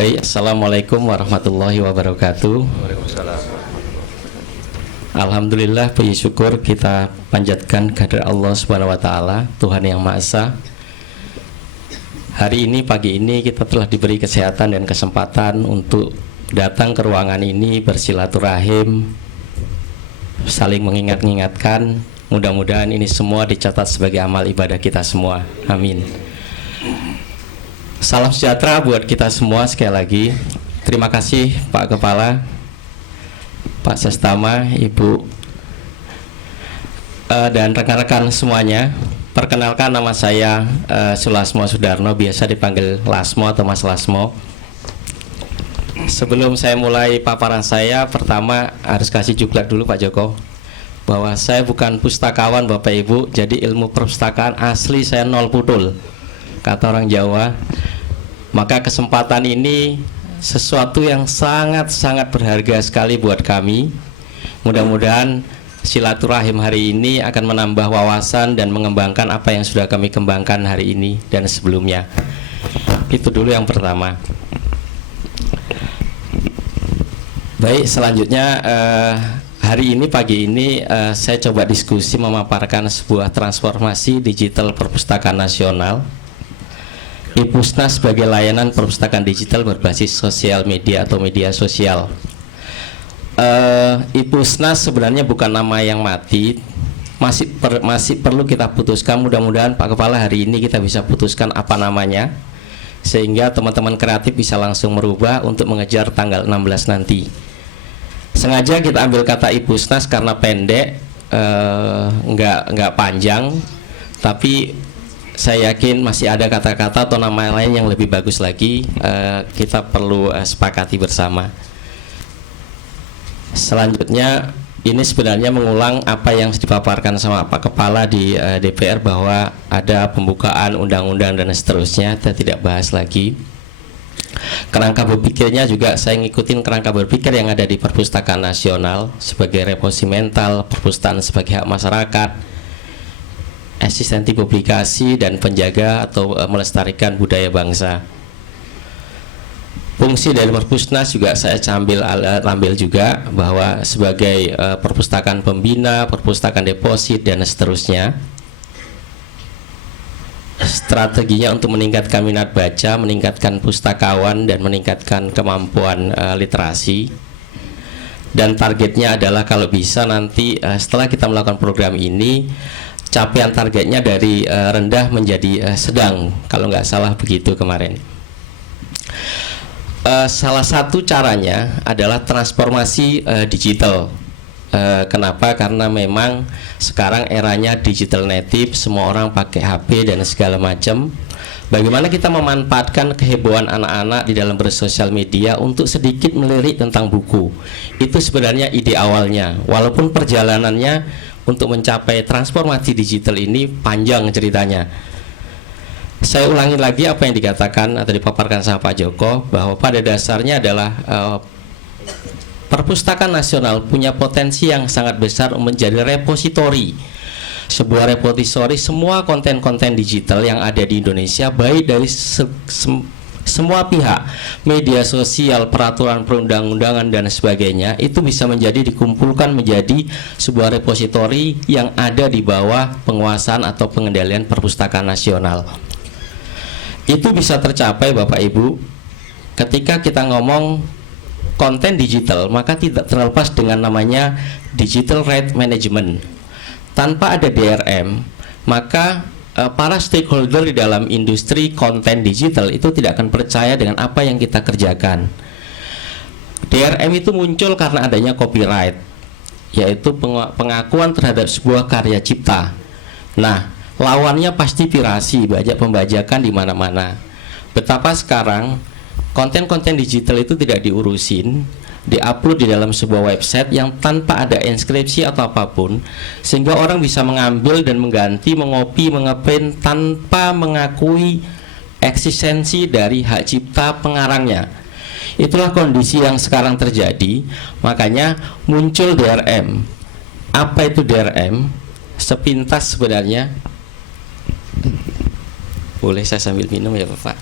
Baik, Assalamualaikum warahmatullahi wabarakatuh. Waalaikumsalam. Alhamdulillah, puji syukur kita panjatkan kehadirat Allah Subhanahu wa taala, Tuhan yang Maha Esa. Hari ini, pagi ini kita telah diberi kesehatan dan kesempatan untuk datang ke ruangan ini bersilaturahim, saling mengingat-ingatkan. Mudah-mudahan ini semua dicatat sebagai amal ibadah kita semua. Amin. Salam sejahtera buat kita semua sekali lagi. Terima kasih Pak Kepala, Pak Sestama, Ibu, dan rekan-rekan semuanya. Perkenalkan, nama saya Sulasmo Sudarno, biasa dipanggil Lasmo atau Mas Lasmo. Sebelum saya mulai paparan saya, pertama harus kasih juklak dulu Pak Joko, bahwa saya bukan pustakawan Bapak Ibu, jadi ilmu perpustakaan asli saya nol putul, kata orang Jawa. Maka kesempatan ini sesuatu yang sangat-sangat berharga sekali buat kami. Mudah-mudahan silaturahim hari ini akan menambah wawasan dan mengembangkan apa yang sudah kami kembangkan hari ini dan sebelumnya. Itu dulu yang pertama. Baik, selanjutnya hari ini, pagi ini saya coba diskusi memaparkan sebuah transformasi digital perpustakaan nasional, IPUSNAS sebagai layanan perpustakaan digital berbasis sosial media atau media sosial. IPUSNAS sebenarnya bukan nama yang mati, masih perlu kita putuskan. Mudah-mudahan Pak Kepala hari ini kita bisa putuskan apa namanya, sehingga teman-teman kreatif bisa langsung merubah untuk mengejar tanggal 16 nanti. Sengaja kita ambil kata IPUSNAS karena pendek, nggak panjang, tapi saya yakin masih ada kata-kata atau nama lain yang lebih bagus lagi. Kita perlu sepakati bersama. Selanjutnya, ini sebenarnya mengulang apa yang dipaparkan sama Pak Kepala di DPR, bahwa ada pembukaan undang-undang dan seterusnya. Kita tidak bahas lagi. Kerangka berpikirnya juga saya ngikutin kerangka berpikir yang ada di Perpustakaan Nasional sebagai reposisi mental, perpustakaan sebagai hak masyarakat, asistensi publikasi, dan penjaga atau melestarikan budaya bangsa. Fungsi dari Perpusnas juga saya ambil juga, bahwa sebagai perpustakaan pembina, perpustakaan deposit, dan seterusnya. Strateginya untuk meningkatkan minat baca, meningkatkan pustakawan, dan meningkatkan kemampuan literasi. Dan targetnya adalah kalau bisa nanti setelah kita melakukan program ini, capaian targetnya dari rendah menjadi sedang, kalau nggak salah begitu kemarin. Salah satu caranya adalah transformasi digital. Kenapa? Karena memang sekarang eranya digital native, semua orang pakai HP dan segala macam. Bagaimana kita memanfaatkan kehebohan anak-anak di dalam bersosial media untuk sedikit melirik tentang buku. Itu sebenarnya ide awalnya, walaupun perjalanannya untuk mencapai transformasi digital ini panjang ceritanya. Saya ulangi lagi apa yang dikatakan atau dipaparkan sama Pak Joko, bahwa pada dasarnya adalah Perpustakaan Nasional punya potensi yang sangat besar menjadi repositori, sebuah repositori semua konten-konten digital yang ada di Indonesia, baik dari semua pihak, media sosial, peraturan perundang-undangan, dan sebagainya. Itu bisa menjadi dikumpulkan menjadi sebuah repositori yang ada di bawah penguasaan atau pengendalian Perpustakaan Nasional. Itu bisa tercapai Bapak Ibu ketika kita ngomong konten digital, maka tidak terlepas dengan namanya digital right management. Tanpa ada DRM, maka para stakeholder di dalam industri konten digital itu tidak akan percaya dengan apa yang kita kerjakan. DRM itu muncul karena adanya copyright, yaitu pengakuan terhadap sebuah karya cipta. Nah, lawannya pasti pirasi, banyak pembajakan di mana-mana. Betapa sekarang konten-konten digital itu tidak diurusin, diupload di dalam sebuah website yang tanpa ada inskripsi atau apapun, sehingga orang bisa mengambil dan mengganti, mengopi, mengeprint tanpa mengakui eksistensi dari hak cipta pengarangnya. Itulah kondisi yang sekarang terjadi. Makanya muncul DRM. Apa itu DRM? Sepintas sebenarnya. Boleh saya sambil minum ya Bapak?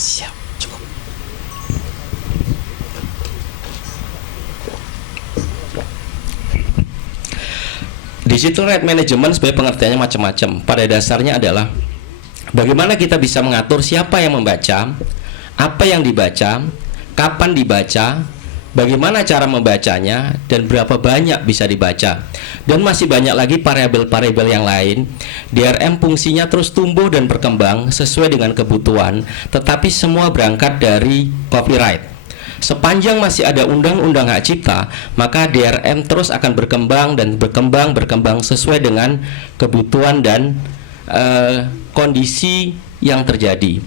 Siap, cukup. Digital right management sebagai pengertiannya macam-macam. Pada dasarnya adalah bagaimana kita bisa mengatur siapa yang membaca, apa yang dibaca, kapan dibaca, bagaimana cara membacanya, dan berapa banyak bisa dibaca. Dan masih banyak lagi variabel-variabel yang lain. DRM fungsinya terus tumbuh dan berkembang sesuai dengan kebutuhan, tetapi semua berangkat dari copyright. Sepanjang masih ada undang-undang hak cipta, maka DRM terus akan berkembang dan berkembang sesuai dengan kebutuhan dan kondisi yang terjadi.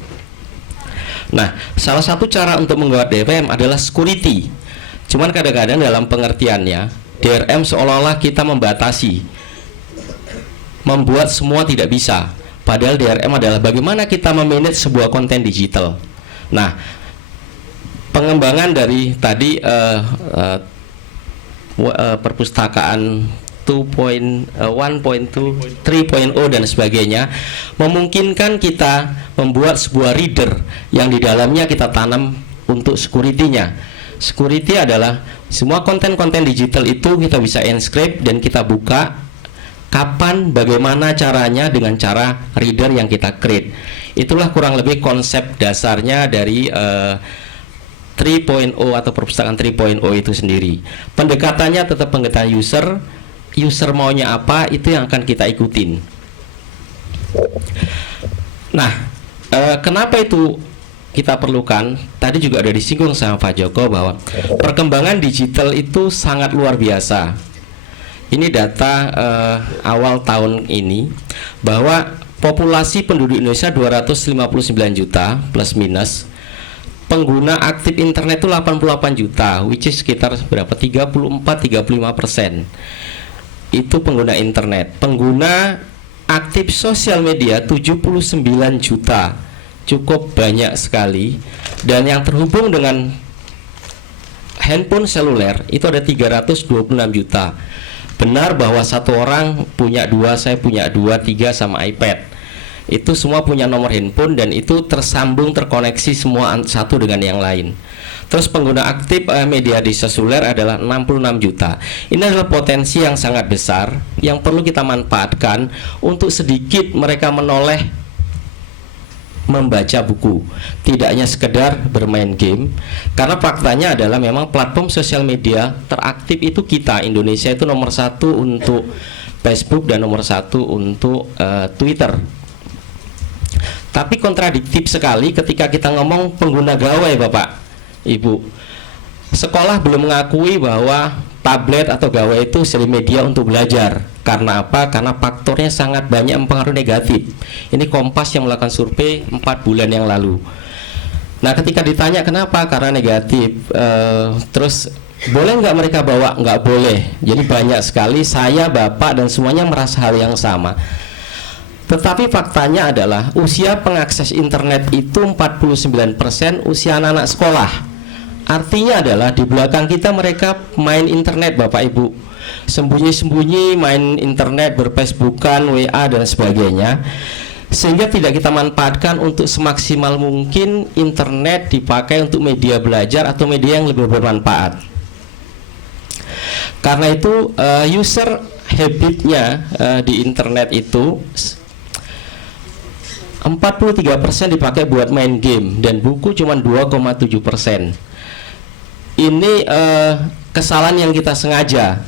Nah, salah satu cara untuk membuat DRM adalah security. Cuman kadang-kadang dalam pengertiannya DRM seolah-olah kita membatasi, membuat semua tidak bisa. Padahal DRM adalah bagaimana kita memanage sebuah konten digital. Nah, pengembangan dari tadi perpustakaan 2.1.2, 3.0 dan sebagainya memungkinkan kita membuat sebuah reader yang di dalamnya kita tanam untuk security-nya. Security adalah semua konten-konten digital itu kita bisa encrypt dan kita buka kapan, bagaimana caranya dengan cara reader yang kita create. Itulah kurang lebih konsep dasarnya dari 3.0 atau perpustakaan 3.0 itu sendiri. Pendekatannya tetap pendekatan user maunya apa, itu yang akan kita ikutin. Nah, kenapa itu kita perlukan? Tadi juga ada disinggung sama Pak Joko bahwa perkembangan digital itu sangat luar biasa. Ini data awal tahun ini bahwa populasi penduduk Indonesia 259 juta plus minus. Pengguna aktif internet itu 88 juta, which is sekitar berapa? 34-35%. Itu pengguna internet. Pengguna aktif sosial media 79 juta, cukup banyak sekali. Dan yang terhubung dengan handphone seluler itu ada 326 juta. Benar bahwa satu orang punya dua, saya punya dua, tiga sama iPad. Itu semua punya nomor handphone dan itu tersambung, terkoneksi semua satu dengan yang lain. Terus pengguna aktif media di seluler adalah 66 juta. Ini adalah potensi yang sangat besar yang perlu kita manfaatkan untuk sedikit mereka menoleh membaca buku, tidak hanya sekedar bermain game. Karena faktanya adalah memang platform sosial media teraktif itu kita, Indonesia itu nomor 1 untuk Facebook dan nomor 1 untuk Twitter. Tapi kontradiktif sekali ketika kita ngomong pengguna gawai, Bapak, Ibu. Sekolah belum mengakui bahwa tablet atau gawai itu sebagai media untuk belajar. Karena apa? Karena faktornya sangat banyak mempengaruhi negatif. Ini Kompas yang melakukan survei 4 bulan yang lalu. Nah, ketika ditanya kenapa? Karena negatif. Terus boleh nggak mereka bawa? Nggak boleh. Jadi banyak sekali saya, Bapak, dan semuanya merasa hal yang sama. Tetapi faktanya adalah usia pengakses internet itu 49% usia anak-anak sekolah. Artinya adalah di belakang kita mereka main internet, Bapak Ibu. Sembunyi-sembunyi main internet, berfacebookan, WA dan sebagainya. Sehingga tidak kita manfaatkan untuk semaksimal mungkin internet dipakai untuk media belajar atau media yang lebih bermanfaat. Karena itu user habitnya di internet itu 43% dipakai buat main game dan buku cuma 2,7%. Ini kesalahan yang kita sengaja,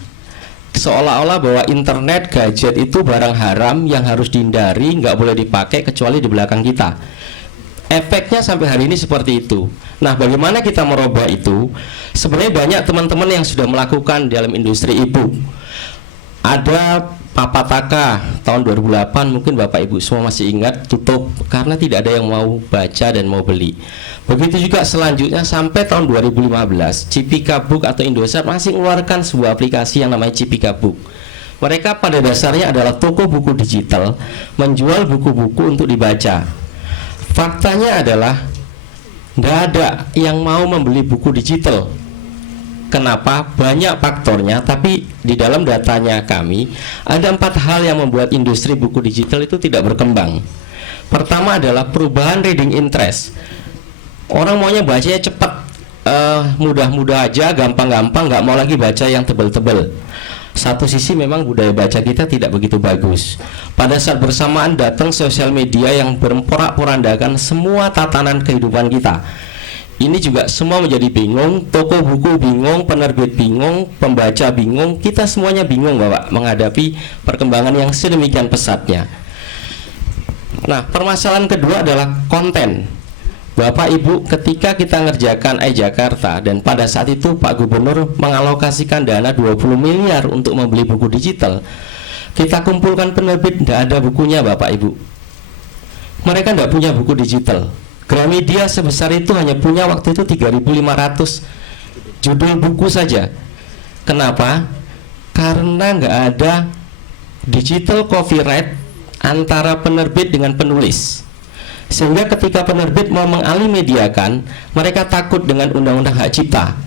seolah-olah bahwa internet, gadget itu barang haram yang harus dihindari, nggak boleh dipakai kecuali di belakang kita. Efeknya sampai hari ini seperti itu. Nah, bagaimana kita merubah itu? Sebenarnya banyak teman-teman yang sudah melakukan dalam industri ibu. Ada Papataka tahun 2008, mungkin Bapak Ibu semua masih ingat, tutup karena tidak ada yang mau baca dan mau beli. Begitu juga selanjutnya sampai tahun 2015, Cipika Book atau Indosat masih mengeluarkan sebuah aplikasi yang namanya Cipika Book. Mereka pada dasarnya adalah toko buku digital, menjual buku-buku untuk dibaca. Faktanya adalah tidak ada yang mau membeli buku digital. Kenapa? Banyak faktornya, tapi di dalam datanya kami ada 4 hal yang membuat industri buku digital itu tidak berkembang. Pertama adalah perubahan reading interest. Orang maunya bacanya cepat, mudah-mudah aja, gampang-gampang, nggak mau lagi baca yang tebel-tebel. Satu sisi memang budaya baca kita tidak begitu bagus. Pada saat bersamaan datang sosial media yang berporak-porandakan semua tatanan kehidupan kita. Ini juga semua menjadi bingung, toko buku bingung, penerbit bingung, pembaca bingung, kita semuanya bingung Bapak menghadapi perkembangan yang sedemikian pesatnya. Nah, permasalahan kedua adalah konten. Bapak Ibu, ketika kita ngerjakan Jakarta dan pada saat itu Pak Gubernur mengalokasikan dana 20 miliar untuk membeli buku digital, kita kumpulkan penerbit, tidak ada bukunya Bapak Ibu. Mereka tidak punya buku digital. Gramedia sebesar itu hanya punya waktu itu 3.500 judul buku saja. Kenapa? Karena nggak ada digital copyright antara penerbit dengan penulis. Sehingga ketika penerbit mau mengalimediakan, mereka takut dengan undang-undang hak cipta.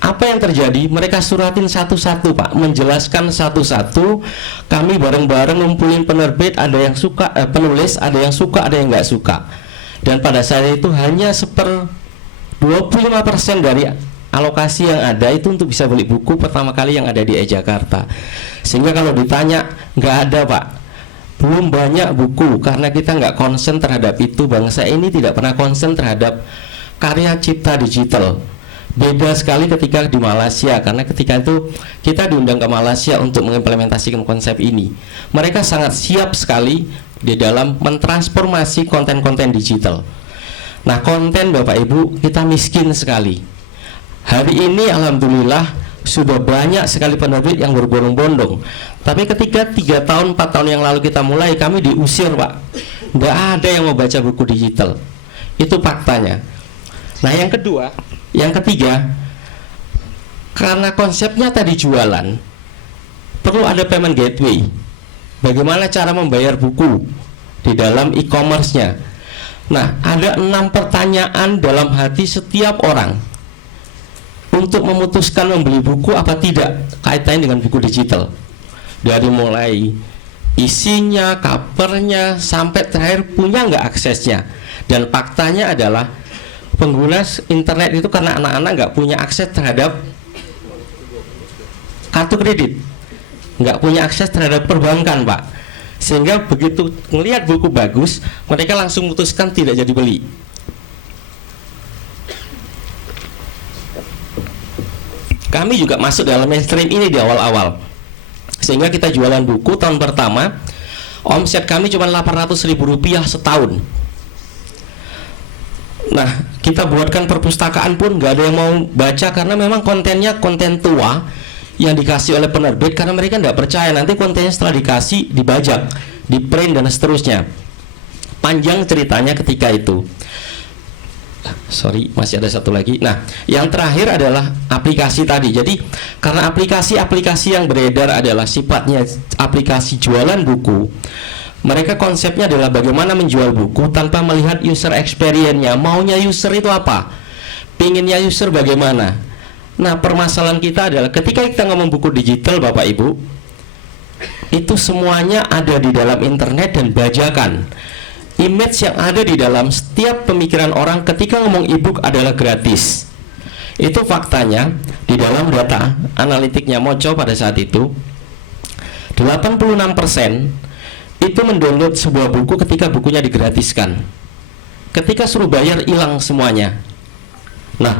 Apa yang terjadi? Mereka suratin satu-satu Pak, menjelaskan satu-satu. Kami bareng-bareng ngumpulin penerbit, ada yang suka, penulis, ada yang suka, ada yang nggak suka. Dan pada saat itu hanya 25% dari alokasi yang ada itu untuk bisa beli buku pertama kali yang ada di Jakarta. Sehingga kalau ditanya, nggak ada Pak, belum banyak buku, karena kita nggak konsen terhadap itu. Bangsa ini tidak pernah konsen terhadap karya cipta digital. Beda sekali ketika di Malaysia, karena ketika itu kita diundang ke Malaysia untuk mengimplementasikan konsep ini. Mereka sangat siap sekali di dalam mentransformasi konten-konten digital. Nah, konten Bapak Ibu kita miskin sekali. Hari ini alhamdulillah sudah banyak sekali penerbit yang berbondong-bondong. Tapi ketika 3 tahun 4 tahun yang lalu kita mulai, kami diusir Pak. Tidak ada yang mau baca buku digital. Itu faktanya. Nah, yang ketiga, karena konsepnya tadi jualan, perlu ada payment gateway. Bagaimana cara membayar buku di dalam e-commerce-nya. Nah, ada 6 pertanyaan dalam hati setiap orang untuk memutuskan membeli buku apa tidak kaitannya dengan buku digital. Dari mulai isinya, covernya, sampai terakhir punya nggak aksesnya. Dan faktanya adalah pengguna internet itu karena anak-anak nggak punya akses terhadap kartu kredit, nggak punya akses terhadap perbankan Pak, sehingga begitu melihat buku bagus mereka langsung memutuskan tidak jadi beli. Kami juga masuk dalam mainstream ini di awal-awal, sehingga kita jualan buku tahun pertama omset kami cuma Rp800.000 setahun. Nah, kita buatkan perpustakaan pun nggak ada yang mau baca karena memang kontennya konten tua yang dikasih oleh penerbit, karena mereka nggak percaya nanti kontennya setelah dikasih dibajak, di print dan seterusnya. Panjang ceritanya ketika itu. Sorry, masih ada satu lagi. Nah, yang terakhir adalah aplikasi tadi. Jadi karena aplikasi-aplikasi yang beredar adalah sifatnya aplikasi jualan buku, mereka konsepnya adalah bagaimana menjual buku tanpa melihat user experience-nya. Maunya user itu apa? Pinginnya user bagaimana? Nah, permasalahan kita adalah ketika kita ngomong buku digital Bapak Ibu, itu semuanya ada di dalam internet dan bajakan. Image yang ada di dalam setiap pemikiran orang ketika ngomong e-book adalah gratis. Itu faktanya di dalam data analitiknya Mojo pada saat itu 86% itu mendownload sebuah buku ketika bukunya digratiskan. Ketika suruh bayar hilang semuanya. Nah,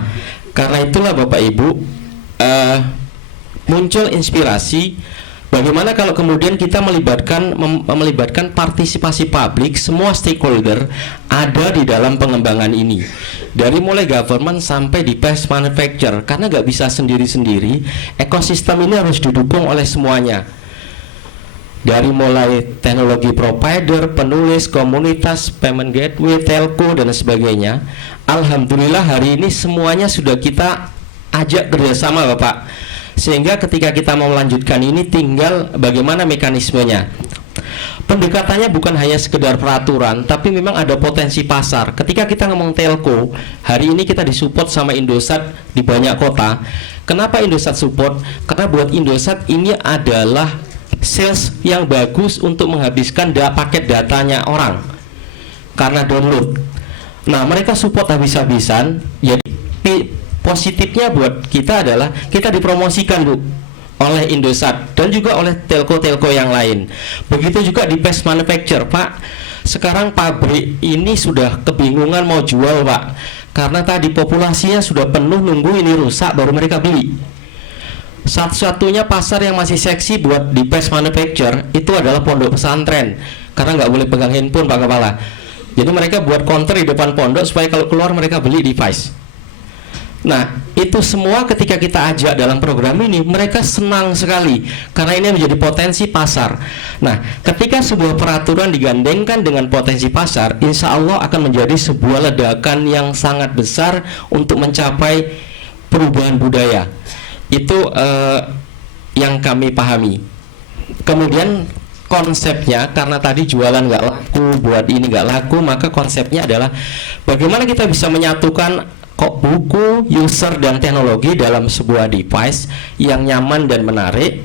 karena itulah Bapak Ibu muncul inspirasi bagaimana kalau kemudian kita melibatkan partisipasi publik, semua stakeholder ada di dalam pengembangan ini. Dari mulai government sampai di past manufacturer, karena nggak bisa sendiri-sendiri, ekosistem ini harus didukung oleh semuanya. Dari mulai teknologi provider, penulis, komunitas, payment gateway, telco, dan sebagainya. Alhamdulillah hari ini semuanya sudah kita ajak kerjasama Bapak. Sehingga ketika kita mau melanjutkan ini tinggal bagaimana mekanismenya. Pendekatannya bukan hanya sekedar peraturan, tapi memang ada potensi pasar. Ketika kita ngomong telco, hari ini kita disupport sama Indosat di banyak kota. Kenapa Indosat support? Karena buat Indosat ini adalah sales yang bagus untuk menghabiskan paket datanya orang karena download. Nah, mereka support habis-habisan. Jadi positifnya buat kita adalah kita dipromosikan, Bu, oleh Indosat dan juga oleh telco-telco yang lain. Begitu juga di Pest Manufacture, Pak. Sekarang pabrik ini sudah kebingungan mau jual, Pak, karena tadi populasinya sudah penuh, nunggu ini rusak baru mereka beli. Satu-satunya pasar yang masih seksi buat di Pest Manufacture itu adalah pondok pesantren, karena nggak boleh pegang handphone, Pak Kepala. Jadi mereka buat counter di depan pondok supaya kalau keluar mereka beli device. Nah, itu semua ketika kita ajak dalam program ini, mereka senang sekali karena ini menjadi potensi pasar. Nah, ketika sebuah peraturan digandengkan dengan potensi pasar, insya Allah akan menjadi sebuah ledakan yang sangat besar untuk mencapai perubahan budaya. Itu yang kami pahami. Kemudian konsepnya, karena tadi jualan nggak laku, buat ini nggak laku, maka konsepnya adalah bagaimana kita bisa menyatukan buku, user, dan teknologi dalam sebuah device yang nyaman dan menarik,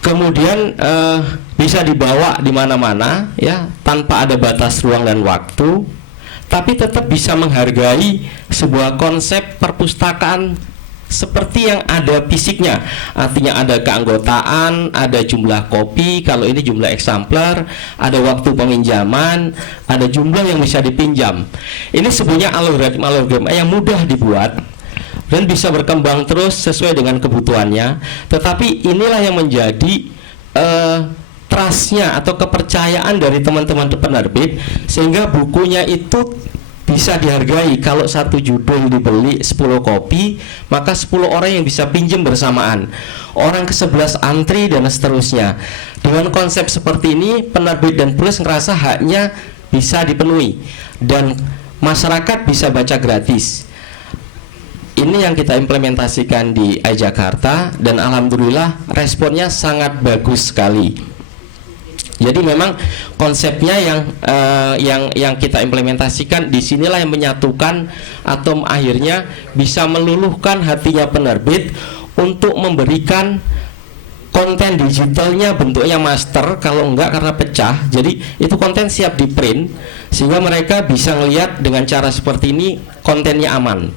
kemudian bisa dibawa di mana-mana ya, tanpa ada batas ruang dan waktu, tapi tetap bisa menghargai sebuah konsep perpustakaan seperti yang ada fisiknya. Artinya ada keanggotaan, ada jumlah kopi, kalau ini jumlah eksemplar, ada waktu peminjaman, ada jumlah yang bisa dipinjam. Ini sebenarnya algoritma yang mudah dibuat dan bisa berkembang terus sesuai dengan kebutuhannya. Tetapi inilah yang menjadi trustnya atau kepercayaan dari teman-teman penerbit, sehingga bukunya itu bisa dihargai. Kalau satu judul dibeli 10 kopi, maka 10 orang yang bisa pinjam bersamaan, orang ke-11 antri, dan seterusnya. Dengan konsep seperti ini, penerbit dan penulis ngerasa haknya bisa dipenuhi dan masyarakat bisa baca gratis. Ini yang kita implementasikan di iJakarta dan alhamdulillah responnya sangat bagus sekali. Jadi memang konsepnya yang kita implementasikan di sinilah yang menyatukan atau akhirnya bisa meluluhkan hatinya penerbit untuk memberikan konten digitalnya bentuknya master, kalau enggak karena pecah. Jadi itu konten siap di print sehingga mereka bisa melihat dengan cara seperti ini kontennya aman.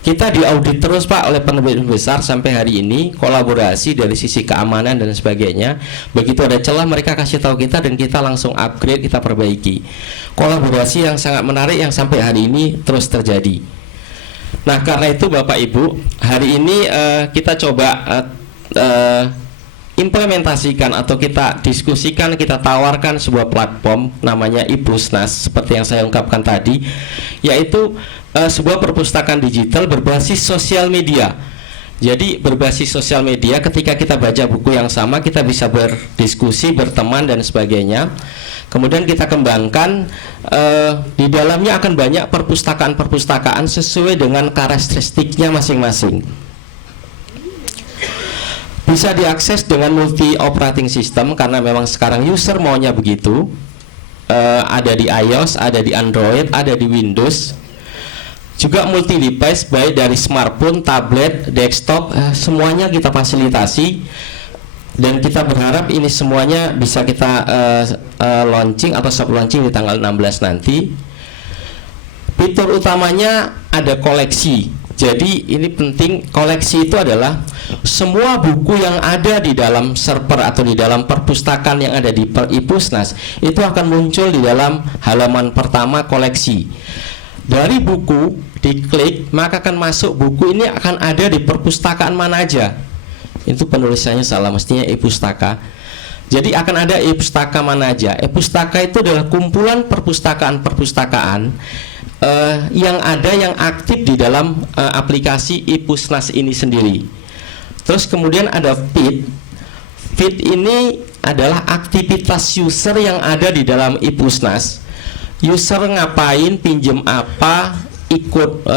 Kita diaudit terus, Pak, oleh penerbit besar sampai hari ini, kolaborasi dari sisi keamanan dan sebagainya. Begitu ada celah mereka kasih tahu kita dan kita langsung upgrade, kita perbaiki. Kolaborasi yang sangat menarik yang sampai hari ini terus terjadi. Nah, karena itu Bapak Ibu, hari ini kita coba implementasikan atau kita diskusikan, kita tawarkan sebuah platform namanya iPusnas seperti yang saya ungkapkan tadi, yaitu sebuah perpustakaan digital berbasis sosial media. Jadi berbasis sosial media, ketika kita baca buku yang sama kita bisa berdiskusi, berteman dan sebagainya. Kemudian kita kembangkan di dalamnya akan banyak perpustakaan-perpustakaan sesuai dengan karakteristiknya masing-masing. Bisa diakses dengan multi operating system karena memang sekarang user maunya begitu. Ada di iOS, ada di Android, ada di Windows. Juga multi device baik dari smartphone, tablet, desktop, semuanya kita fasilitasi. Dan kita berharap ini semuanya bisa kita launching atau soft launching di tanggal 16 nanti. Fitur utamanya ada koleksi. Jadi ini penting, koleksi itu adalah semua buku yang ada di dalam server atau di dalam perpustakaan yang ada di iPusnas itu akan muncul di dalam halaman pertama koleksi. Dari buku diklik maka akan masuk buku ini akan ada di perpustakaan mana aja. Itu penulisannya salah, mestinya e-pustaka. Jadi akan ada e-pustaka mana aja. E-pustaka itu adalah kumpulan perpustakaan-perpustakaan yang ada yang aktif di dalam aplikasi iPusnas ini sendiri. Terus kemudian ada feed. Feed ini adalah aktivitas user yang ada di dalam iPusnas. User ngapain, pinjem apa, ikut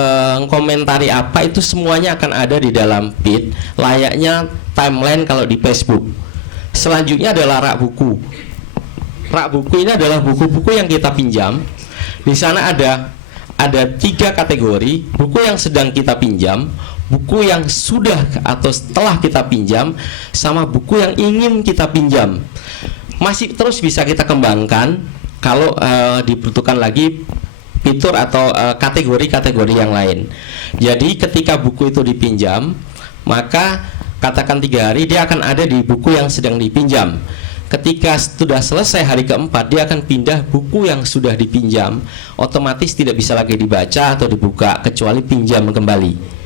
komentari apa, itu semuanya akan ada di dalam feed, layaknya timeline kalau di Facebook. Selanjutnya adalah rak buku. Rak buku ini adalah buku-buku yang kita pinjam. Di sana ada 3 kategori: buku yang sedang kita pinjam, buku yang sudah atau setelah kita pinjam, sama buku yang ingin kita pinjam. Masih terus bisa kita kembangkan kalau dibutuhkan lagi fitur atau kategori-kategori yang lain. Jadi ketika buku itu dipinjam, maka katakan 3 hari dia akan ada di buku yang sedang dipinjam. Ketika sudah selesai hari keempat, dia akan pindah buku yang sudah dipinjam, otomatis tidak bisa lagi dibaca atau dibuka kecuali pinjam kembali.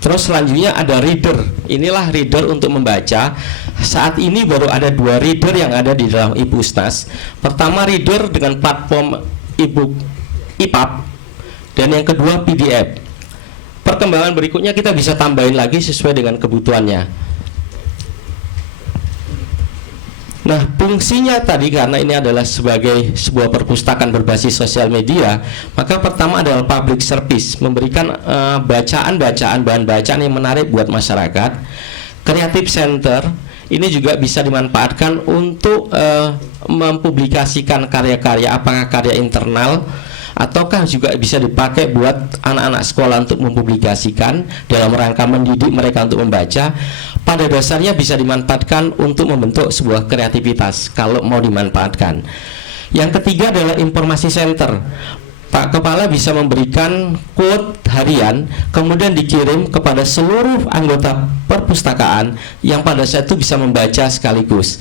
Terus selanjutnya ada reader. Inilah reader untuk membaca. Saat ini baru ada 2 reader yang ada di dalam e-Pusnas. Pertama, reader dengan platform e-book EPUB, dan yang kedua PDF. Perkembangan berikutnya kita bisa tambahin lagi sesuai dengan kebutuhannya. Nah, fungsinya tadi karena ini adalah sebagai sebuah perpustakaan berbasis sosial media, maka pertama adalah public service, memberikan bacaan-bacaan, bahan bacaan yang menarik buat masyarakat. Creative Center ini juga bisa dimanfaatkan untuk mempublikasikan karya-karya, apakah karya internal ataukah juga bisa dipakai buat anak-anak sekolah untuk mempublikasikan dalam rangka mendidik mereka untuk membaca. Pada dasarnya bisa dimanfaatkan untuk membentuk sebuah kreativitas kalau mau dimanfaatkan. Yang ketiga adalah informasi center. Pak Kepala bisa memberikan quote harian, kemudian dikirim kepada seluruh anggota perpustakaan yang pada saat itu bisa membaca sekaligus.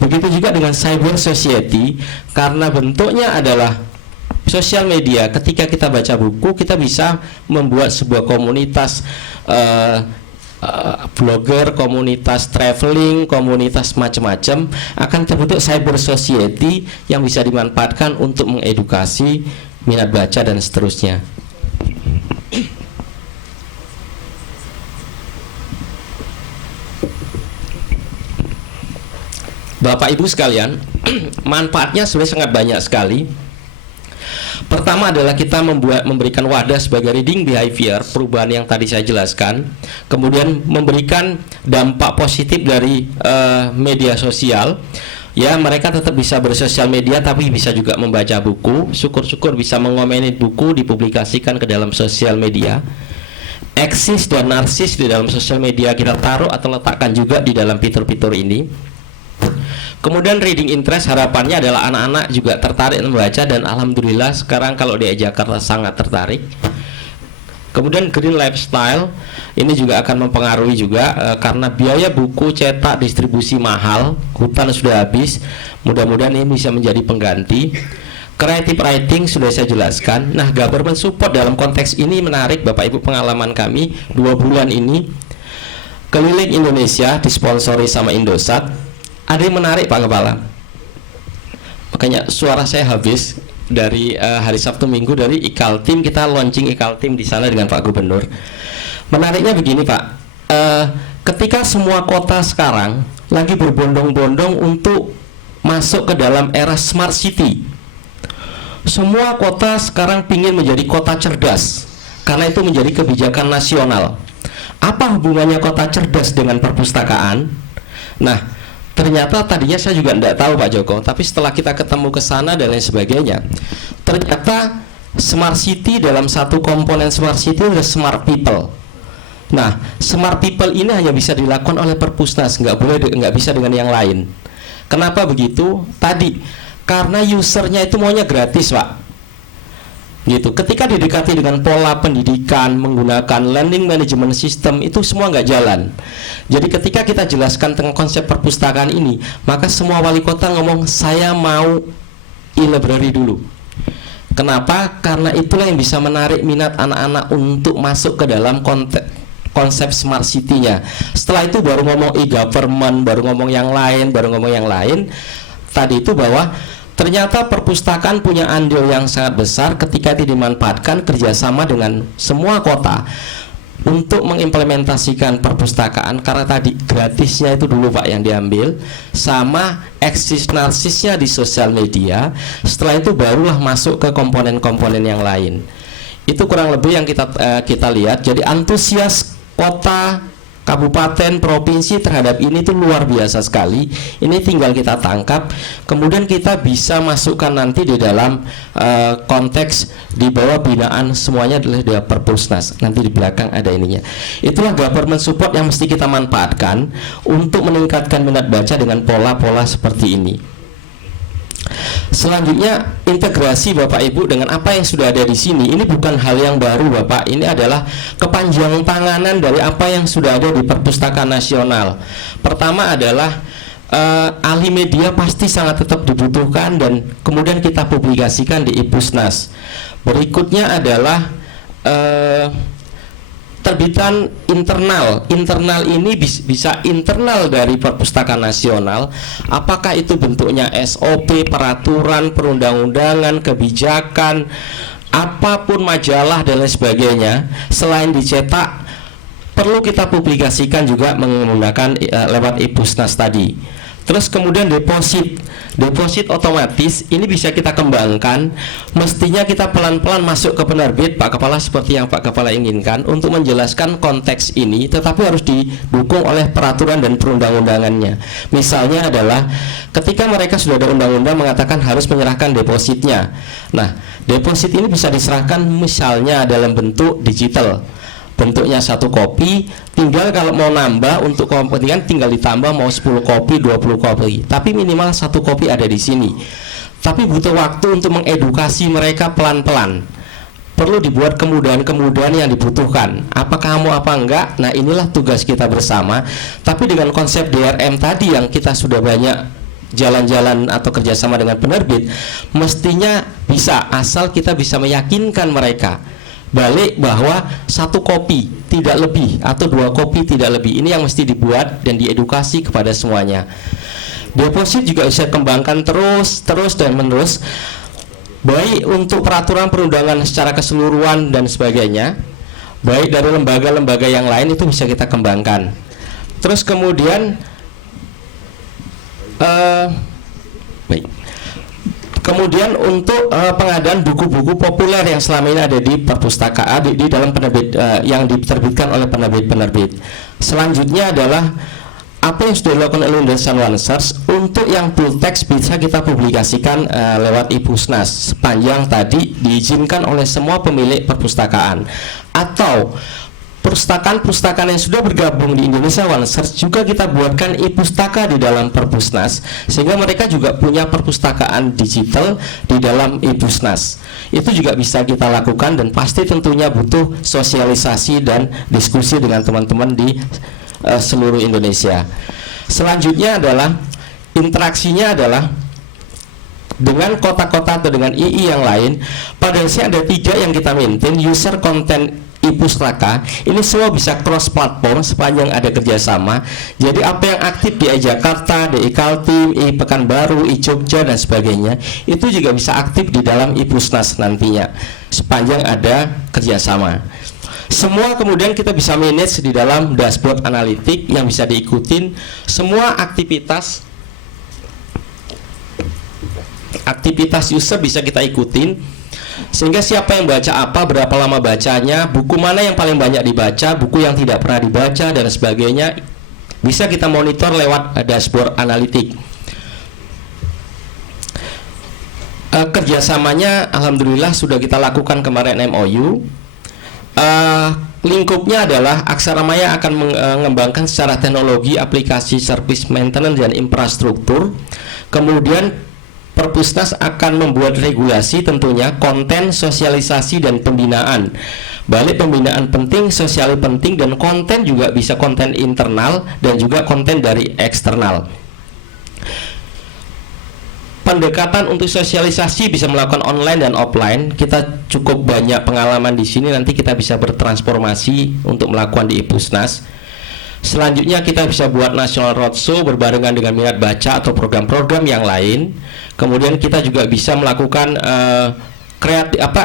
Begitu juga dengan cyber society, karena bentuknya adalah sosial media. Ketika kita baca buku, kita bisa membuat sebuah komunitas blogger, komunitas traveling, komunitas macam-macam, akan terbentuk cyber society yang bisa dimanfaatkan untuk mengedukasi, minat baca dan seterusnya. Bapak Ibu sekalian, manfaatnya sebenarnya sangat banyak sekali. Pertama adalah kita memberikan wadah sebagai reading behavior, perubahan yang tadi saya jelaskan. Kemudian memberikan dampak positif dari media sosial. Ya, mereka tetap bisa bersosial media tapi bisa juga membaca buku. Syukur-syukur bisa mengomenin buku, dipublikasikan ke dalam sosial media. Eksis dan narsis di dalam sosial media kita taruh atau letakkan juga di dalam fitur-fitur ini. Kemudian reading interest, harapannya adalah anak-anak juga tertarik membaca, dan alhamdulillah sekarang kalau di Jakarta sangat tertarik. Kemudian green lifestyle ini juga akan mempengaruhi juga karena biaya buku cetak distribusi mahal, hutan sudah habis, mudah-mudahan ini bisa menjadi pengganti. Creative writing sudah saya jelaskan. Nah, government support dalam konteks ini menarik Bapak Ibu. Pengalaman kami 2 bulan ini keliling Indonesia disponsori sama Indosat. Ada yang menarik Pak Kepala, makanya suara saya habis dari hari Sabtu Minggu dari Ikaltim. Kita launching Ikaltim di sana dengan Pak Gubernur. Menariknya begini Pak, ketika semua kota sekarang lagi berbondong-bondong untuk masuk ke dalam era smart city, semua kota sekarang ingin menjadi kota cerdas karena itu menjadi kebijakan nasional. Apa hubungannya kota cerdas dengan perpustakaan? Nah, ternyata tadinya saya juga tidak tahu Pak Joko, tapi setelah kita ketemu ke sana dan lain sebagainya, ternyata smart city, dalam satu komponen smart city adalah smart people. Nah, smart people ini hanya bisa dilakukan oleh Perpusnas, nggak bisa dengan yang lain. Kenapa begitu? Tadi karena usernya itu maunya gratis Pak. Gitu. Ketika didekati dengan pola pendidikan menggunakan learning management system, itu semua nggak jalan. Jadi ketika kita jelaskan tentang konsep perpustakaan ini, maka semua wali kota ngomong saya mau e-library dulu. Kenapa? Karena itulah yang bisa menarik minat anak-anak untuk masuk ke dalam konsep smart city-nya. Setelah itu baru ngomong e-government, baru ngomong yang lain. Tadi itu bahwa ternyata perpustakaan punya andil yang sangat besar ketika dimanfaatkan kerjasama dengan semua kota untuk mengimplementasikan perpustakaan, karena tadi gratisnya itu dulu Pak yang diambil, sama eksis narsisnya di sosial media. Setelah itu barulah masuk ke komponen-komponen yang lain. Itu kurang lebih yang kita lihat. Jadi antusias kota, kabupaten, provinsi terhadap ini tuh luar biasa sekali. Ini tinggal kita tangkap, kemudian kita bisa masukkan nanti di dalam konteks di bawah binaan semuanya adalah di Perpusnas. Nanti di belakang ada ininya. Itulah government support yang mesti kita manfaatkan untuk meningkatkan minat baca dengan pola-pola seperti ini. Selanjutnya, integrasi Bapak Ibu dengan apa yang sudah ada di sini. Ini bukan hal yang baru Bapak, ini adalah kepanjangan tanganan dari apa yang sudah ada di Perpustakaan Nasional. Pertama adalah ahli media pasti sangat tetap dibutuhkan dan kemudian kita publikasikan di Ipusnas. Berikutnya adalah terbitan internal. Internal ini bisa internal dari Perpustakaan Nasional. Apakah itu bentuknya SOP, peraturan, perundang-undangan, kebijakan, apapun majalah dan lain sebagainya. Selain dicetak, perlu kita publikasikan juga menggunakan lewat Ipusnas tadi. Terus kemudian deposit otomatis ini bisa kita kembangkan. Mestinya kita pelan-pelan masuk ke penerbit Pak Kepala seperti yang Pak Kepala inginkan untuk menjelaskan konteks ini, tetapi harus didukung oleh peraturan dan perundang-undangannya. Misalnya adalah ketika mereka sudah ada undang-undang mengatakan harus menyerahkan depositnya. Nah, deposit ini bisa diserahkan misalnya dalam bentuk digital. Bentuknya 1 kopi, tinggal kalau mau nambah untuk kepentingan tinggal ditambah mau 10 kopi, 20 kopi. Tapi minimal 1 kopi ada di sini. Tapi butuh waktu untuk mengedukasi mereka pelan-pelan. Perlu dibuat kemudahan-kemudahan yang dibutuhkan. Apa kamu apa enggak? Nah, inilah tugas kita bersama. Tapi dengan konsep DRM tadi yang kita sudah banyak jalan-jalan atau kerjasama dengan penerbit, mestinya bisa, asal kita bisa meyakinkan mereka balik bahwa 1 kopi tidak lebih atau 2 kopi tidak lebih. Ini yang mesti dibuat dan diedukasi kepada semuanya. Deposit juga bisa kembangkan terus dan menerus, baik untuk peraturan perundangan secara keseluruhan dan sebagainya, baik dari lembaga-lembaga yang lain itu bisa kita kembangkan. Terus kemudian kemudian untuk pengadaan buku-buku populer yang selama ini ada di perpustakaan di dalam penerbit yang diterbitkan oleh penerbit-penerbit. Selanjutnya adalah apa yang sudah dilakukan oleh Indonesian One Search. Untuk yang full text bisa kita publikasikan lewat Ipusnas sepanjang tadi diizinkan oleh semua pemilik perpustakaan. Atau perpustakaan-perpustakaan yang sudah bergabung di Indonesia One Search juga kita buatkan e-pustaka di dalam Perpusnas, sehingga mereka juga punya perpustakaan digital di dalam Ipusnas. Itu juga bisa kita lakukan dan pasti tentunya butuh sosialisasi dan diskusi dengan teman-teman di seluruh Indonesia. Selanjutnya adalah interaksinya adalah dengan kota-kota atau dengan II yang lain. Pada dasarnya ada 3 yang kita maintain, user, content, Ipustaka. Ini semua bisa cross platform sepanjang ada kerjasama. Jadi apa yang aktif di Jakarta, di Kaltim, Pekanbaru, Jogja dan sebagainya, itu juga bisa aktif di dalam Ipusnas nantinya sepanjang ada kerjasama. Semua kemudian kita bisa manage di dalam dashboard analitik yang bisa diikutin. Semua aktivitas user bisa kita ikutin, sehingga siapa yang baca apa, berapa lama bacanya, buku mana yang paling banyak dibaca, buku yang tidak pernah dibaca dan sebagainya, bisa kita monitor lewat dashboard analitik. Kerjasamanya alhamdulillah sudah kita lakukan kemarin MOU. Lingkupnya adalah Aksara Maya akan mengembangkan secara teknologi, aplikasi, service, maintenance dan infrastruktur. Kemudian Perpusnas akan membuat regulasi tentunya, konten, sosialisasi dan pembinaan. Balik pembinaan penting, sosial penting, dan konten juga bisa konten internal dan juga konten dari eksternal. Pendekatan untuk sosialisasi bisa melakukan online dan offline. Kita cukup banyak pengalaman di sini, nanti kita bisa bertransformasi untuk melakukan di Ipusnas. Selanjutnya kita bisa buat national roadshow berbarengan dengan minat baca atau program-program yang lain. Kemudian kita juga bisa melakukan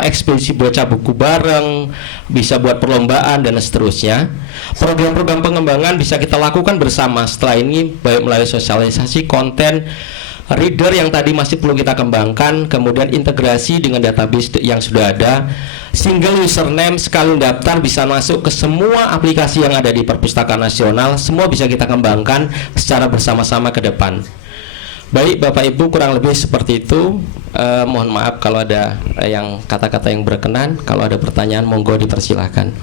ekspedisi baca buku bareng, bisa buat perlombaan dan seterusnya. Program-program pengembangan bisa kita lakukan bersama setelah ini, baik melalui sosialisasi, konten, reader yang tadi masih perlu kita kembangkan, kemudian integrasi dengan database yang sudah ada. Single username, sekali daftar bisa masuk ke semua aplikasi yang ada di Perpustakaan Nasional. Semua bisa kita kembangkan secara bersama-sama ke depan. Baik Bapak Ibu, kurang lebih seperti itu. Mohon maaf kalau ada kata-kata yang berkenan. Kalau ada pertanyaan monggo dipersilahkan.